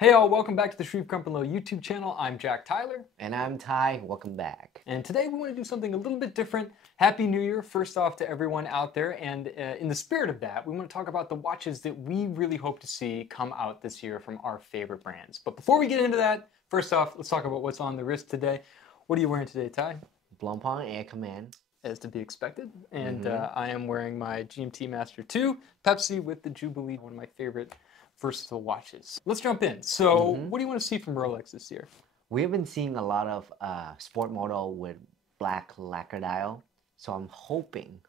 Hey all, welcome back to the Shreve Crump and Low YouTube channel. I'm Jack Tyler. And I'm Ty. Welcome back. And today we want to do something a little bit different. Happy New Year, first off, to everyone out there. And in the spirit of that, we want to talk about the watches that we really hope to see come out this year from our favorite brands. But before we get into that, first off, let's talk about what's on the wrist today. What are you wearing today, Ty? Blancpain Air Command. As to be expected. And I am wearing my GMT Master 2 Pepsi with the Jubilee, one of my favorite versatile watches. Let's jump in. So what do you want to see from Rolex this year? We have been seeing a lot of sport model with black lacquer dial. So I'm hoping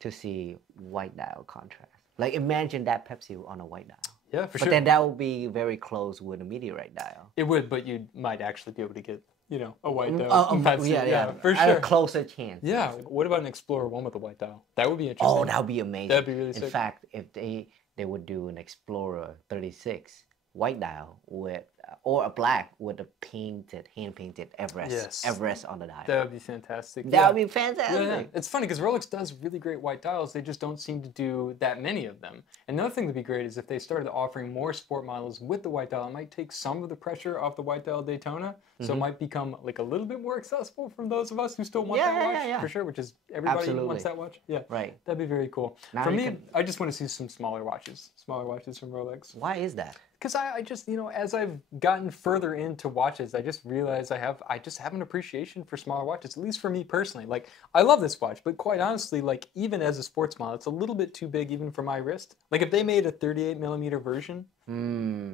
to see white dial contrast. Like imagine that Pepsi on a white dial. Yeah, for sure. But then that would be very close with a meteorite dial. It would, but you might actually be able to get, you know, a white dial. Pepsi. Yeah, for sure. A closer chance. Yeah. What about an Explorer 1 with a white dial? That would be interesting. Oh, that would be amazing. That'd be really sick. In fact, if they would do an Explorer 36 white dial with, or a black with a hand-painted Everest on the dial. That would be fantastic. That would be fantastic. Yeah. It's funny because Rolex does really great white dials. They just don't seem to do that many of them. Another thing that would be great is if they started offering more sport models with the white dial, it might take some of the pressure off the white dial Daytona. So it might become like a little bit more accessible from those of us who still want that watch. For sure, which is everybody wants that watch. Yeah, right. That'd be very cool. Now for me, I just want to see some smaller watches from Rolex. Why is that? Because I just, you know, as I've gotten further into watches, I just realized I just have an appreciation for smaller watches, at least for me personally. Like, I love this watch, but quite honestly, like, even as a sports model, it's a little bit too big even for my wrist. Like, if they made a 38 millimeter version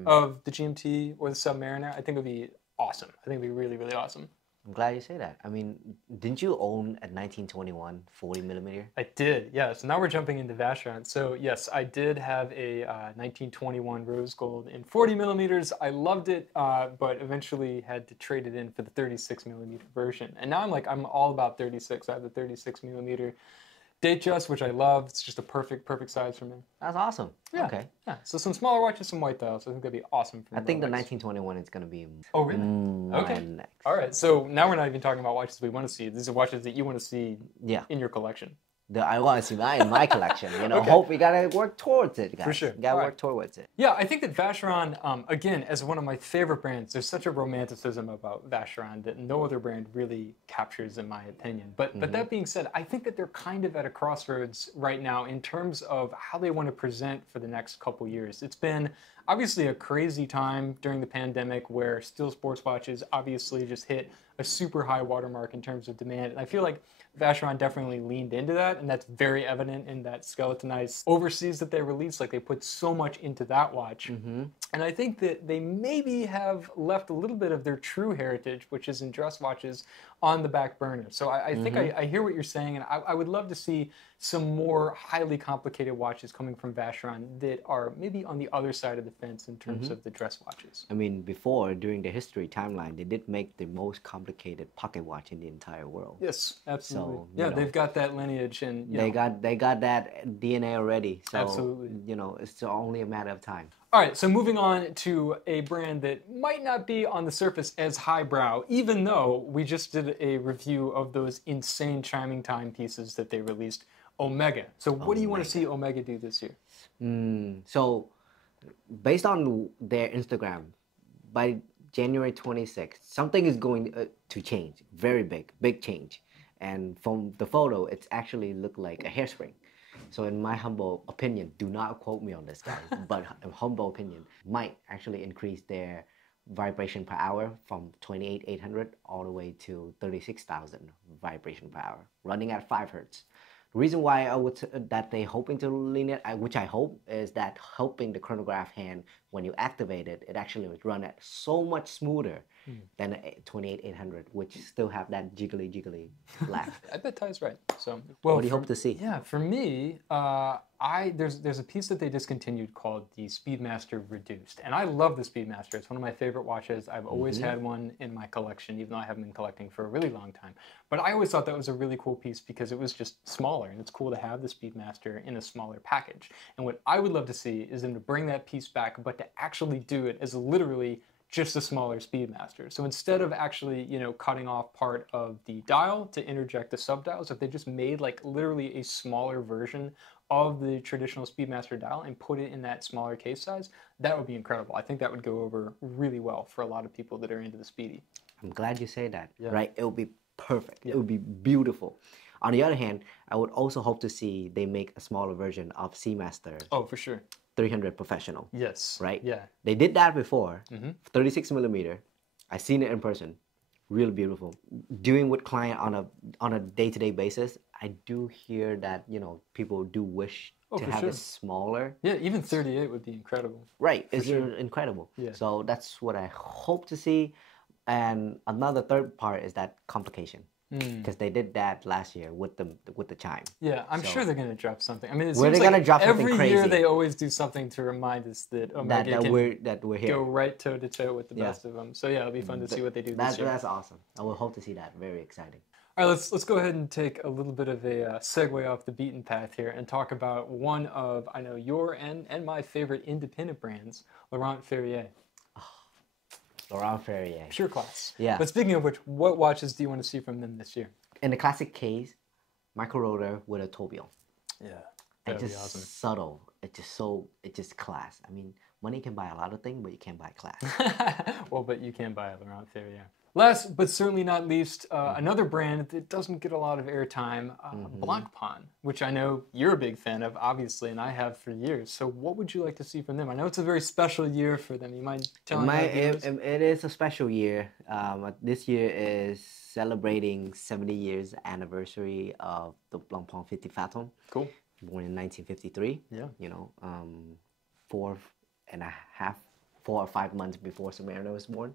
of the GMT or the Submariner, I think it would be awesome. I think it would be really, really awesome. I'm glad you say that. I mean, didn't you own a 1921 40 millimeter? I did, yeah. So now we're jumping into Vacheron. So yes, I did have a 1921 rose gold in 40 millimeters. I loved it, but eventually had to trade it in for the 36 millimeter version. And now I'm all about 36. I have the 36 millimeter Datejust, which I love. It's just a perfect size for me. That's awesome. Yeah. Okay. Yeah. So some smaller watches, some white dials. I think that'd be awesome for me. I think the 1921 is going to be. Oh, really? Okay. Next. All right. So now we're not even talking about watches we want to see. These are watches that you want to see in your collection. I want to see that in my collection. You know, hope we gotta work towards it, guys. For sure. Gotta work towards it. Yeah, I think that Vacheron, again, as one of my favorite brands, there's such a romanticism about Vacheron that no other brand really captures, in my opinion. But that being said, I think that they're kind of at a crossroads right now in terms of how they want to present for the next couple years. It's been obviously a crazy time during the pandemic where still sports watches obviously just hit a super high watermark in terms of demand. And I feel like Vacheron definitely leaned into that, and that's very evident in that skeletonized overseas that they released. Like, they put so much into that watch. And I think that they maybe have left a little bit of their true heritage, which is in dress watches, on the back burner. So I think I hear what you're saying, and I would love to see some more highly complicated watches coming from Vacheron that are maybe on the other side of the fence in terms of the dress watches. I mean, before, during the history timeline, they did make the most complicated pocket watch in the entire world. Yes, absolutely. So, yeah, they've got that lineage, and they got that DNA already. So, absolutely. You know, it's only a matter of time. All right, so moving on to a brand that might not be on the surface as highbrow, even though we just did a review of those insane chiming timepieces that they released, Omega. So what do you want to see Omega do this year? So based on their Instagram, by January 26th, something is going to change. Very big change. And from the photo, it's actually looked like a hairspring. So in my humble opinion, do not quote me on this, guys, but a humble opinion, might actually increase their vibration per hour from 28,800 all the way to 36,000 vibration per hour, running at 5 hertz. The reason why I would that they hoping to lean it, which I hope, is that helping the chronograph hand when you activate it, it actually would run at so much smoother than a 28,800, which still have that jiggly laugh. I bet Ty's right. So, what do you hope to see? Yeah, for me, there's a piece that they discontinued called the Speedmaster Reduced, and I love the Speedmaster. It's one of my favorite watches. I've always had one in my collection, even though I haven't been collecting for a really long time. But I always thought that was a really cool piece because it was just smaller, and it's cool to have the Speedmaster in a smaller package. And what I would love to see is them to bring that piece back, but to actually do it as literally just a smaller Speedmaster. So instead of actually, you know, cutting off part of the dial to interject the subdials, if they just made like literally a smaller version of the traditional Speedmaster dial and put it in that smaller case size, that would be incredible. I think that would go over really well for a lot of people that are into the Speedy. I'm glad you say that. Yeah. Right? It would be perfect. Yeah. It would be beautiful. On the other hand, I would also hope to see they make a smaller version of Seamaster Oh, for sure. 300 Professional. Yes. Right? Yeah. They did that before. Mm-hmm. 36 millimeter. I seen it in person. Really beautiful. Doing with client on a day-to-day basis, I do hear that, you know, people do wish to have it smaller. Yeah, even 38 would be incredible. Right. It's incredible. Yeah. So that's what I hope to see. And another third part is that complication. Because they did that last year with the chime. Yeah, I'm sure they're gonna drop something. I mean, it Where seems they gonna like drop something every crazy? year they always do something to remind us that Omega can we're here. go right toe to toe with the best of them. So yeah, it'll be fun to see what they do this year. That's awesome. I will hope to see that. Very exciting. All right, let's go ahead and take a little bit of a segue off the beaten path here and talk about one of, I know, your and my favorite independent brands, Laurent Ferrier. Laurent Ferrier. Pure class. Yeah. But speaking of which, what watches do you want to see from them this year? In the classic case, micro rotor with a tourbillon. Yeah. It's just awesome. subtle. It's just class. I mean, money can buy a lot of things, but you can't buy class. Well, but you can buy a Laurent Ferrier. Last but certainly not least, another brand that doesn't get a lot of airtime, Blancpain, which I know you're a big fan of, obviously, and I have for years. So what would you like to see from them? I know it's a very special year for them. You mind telling me? It is a special year. This year is celebrating 70 years anniversary of the Blancpain 50 Fathom. Cool. Born in 1953. Yeah. You know, 4 or 5 months before Submariner was born.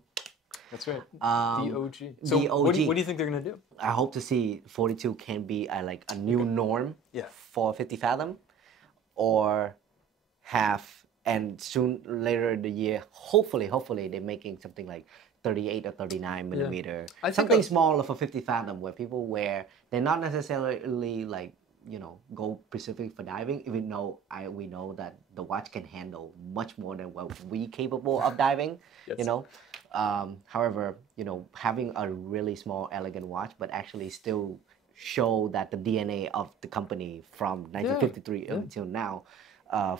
That's right. The OG. So the OG. What do you think they're going to do? I hope to see 42 can be like a new norm for 50 Fathom, or half, and soon later in the year, hopefully they're making something like 38 or 39 millimeter. Something smaller for 50 Fathom where people wear, they're not necessarily like, you know, go specifically for diving, even though we know that the watch can handle much more than what we capable of diving, you know. However, you know, having a really small, elegant watch, but actually still show that the DNA of the company from 1953 until now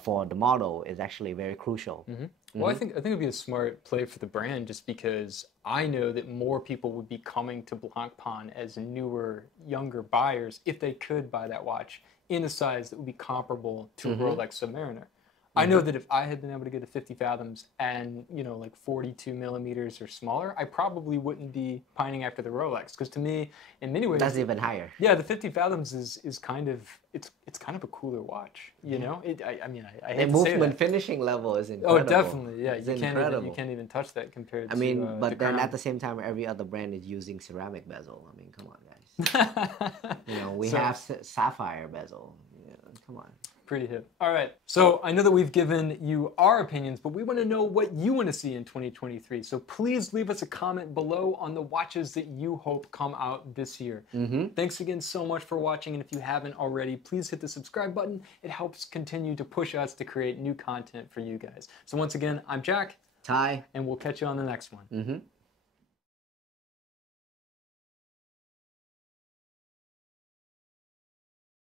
for the model is actually very crucial. Well, I think it'd be a smart play for the brand, just because I know that more people would be coming to Blancpain as newer, younger buyers if they could buy that watch in a size that would be comparable to a Rolex Submariner. I know that if I had been able to get a 50 Fathoms and, you know, like 42 millimeters or smaller, I probably wouldn't be pining after the Rolex. Because to me, in many ways, that's even higher. Yeah, the 50 Fathoms is kind of, it's kind of a cooler watch, you know? I mean, I hate to say that. The movement finishing level is incredible. Oh, definitely, yeah. It's you incredible. Can't even touch that compared to I mean, but the then Crown. at the same time, every other brand is using ceramic bezel. I mean, come on, guys. You know, we have sapphire bezel. Yeah, come on. Pretty hip. All right. So I know that we've given you our opinions, but we want to know what you want to see in 2023. So please leave us a comment below on the watches that you hope come out this year. Thanks again so much for watching. And if you haven't already, please hit the subscribe button. It helps continue to push us to create new content for you guys. So once again, I'm Jack. Ty. And we'll catch you on the next one.